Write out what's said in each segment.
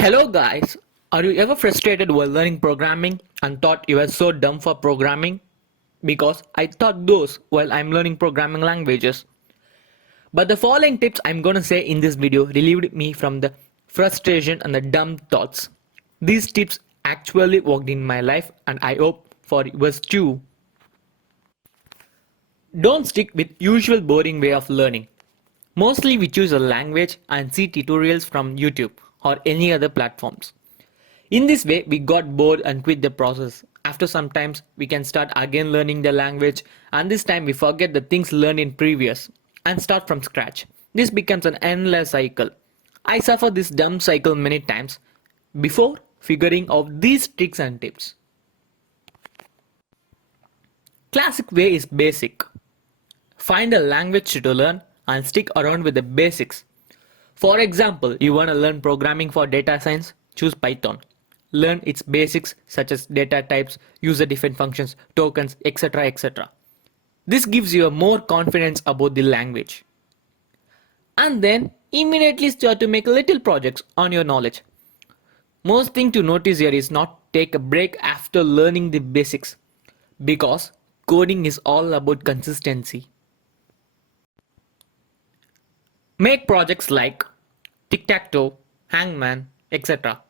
Hello guys, are you ever frustrated while learning programming and thought you were so dumb for programming? Because I thought those while I'm learning programming languages. But the following tips I'm gonna say in this video relieved me from the frustration and the dumb thoughts. These tips actually worked in my life and I hope for yours too. Don't stick with usual boring way of learning. Mostly we choose a language and see tutorials from YouTube or any other platforms. In this way, we got bored and quit the process. After some times, we can start again learning the language, and this time we forget the things learned in previous and start from scratch. This becomes an endless cycle. I suffer this dumb cycle many times before figuring out these tricks and tips. Classic way is basic. Find a language to learn and stick around with the basics. For example, you want to learn programming for data science, choose Python. Learn its basics such as data types, user-defined functions, tokens, etc. etc. This gives you a more confidence about the language. And then immediately start to make little projects on your knowledge. Most thing to notice here is not take a break after learning the basics because coding is all about consistency. Make projects like tic-tac-toe, hangman, etc.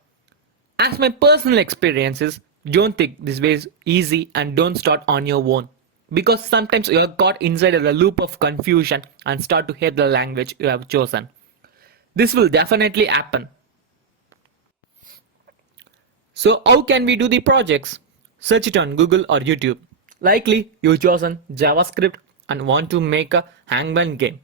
As my personal experiences, don't think this way is easy and don't start on your own. Because sometimes you are caught inside a loop of confusion and start to hate the language you have chosen. This will definitely happen. So how can we do the projects? Search it on Google or YouTube. Likely you've chosen JavaScript and want to make a hangman game.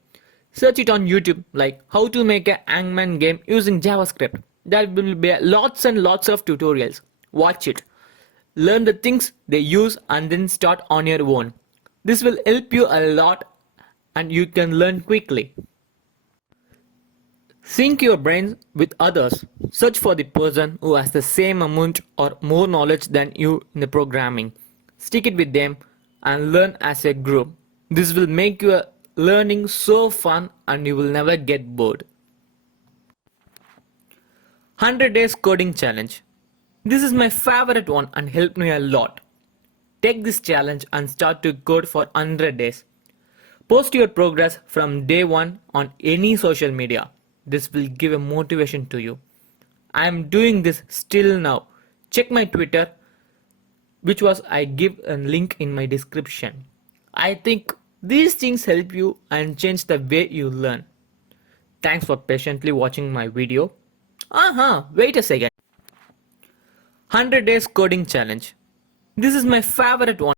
Search it on YouTube like how to make a hangman game using JavaScript. There will be lots and lots of tutorials. Watch it. Learn the things they use and then start on your own. This will help you a lot and you can learn quickly. Sync your brains with others. Search for the person who has the same amount or more knowledge than you in the programming. Stick it with them and learn as a group. This will make your learning so fun and you will never get bored. 100 days coding challenge. This is my favorite one and helped me a lot. Take this challenge and start to code for 100 days. Post your progress from day 1 on any social media. This will give a motivation to you. I am doing this still now. Check my Twitter, which was I give a link in my description. I think these things help you and change the way you learn. Thanks for patiently watching my video. Wait a second. 100 days coding challenge. This is my favorite one.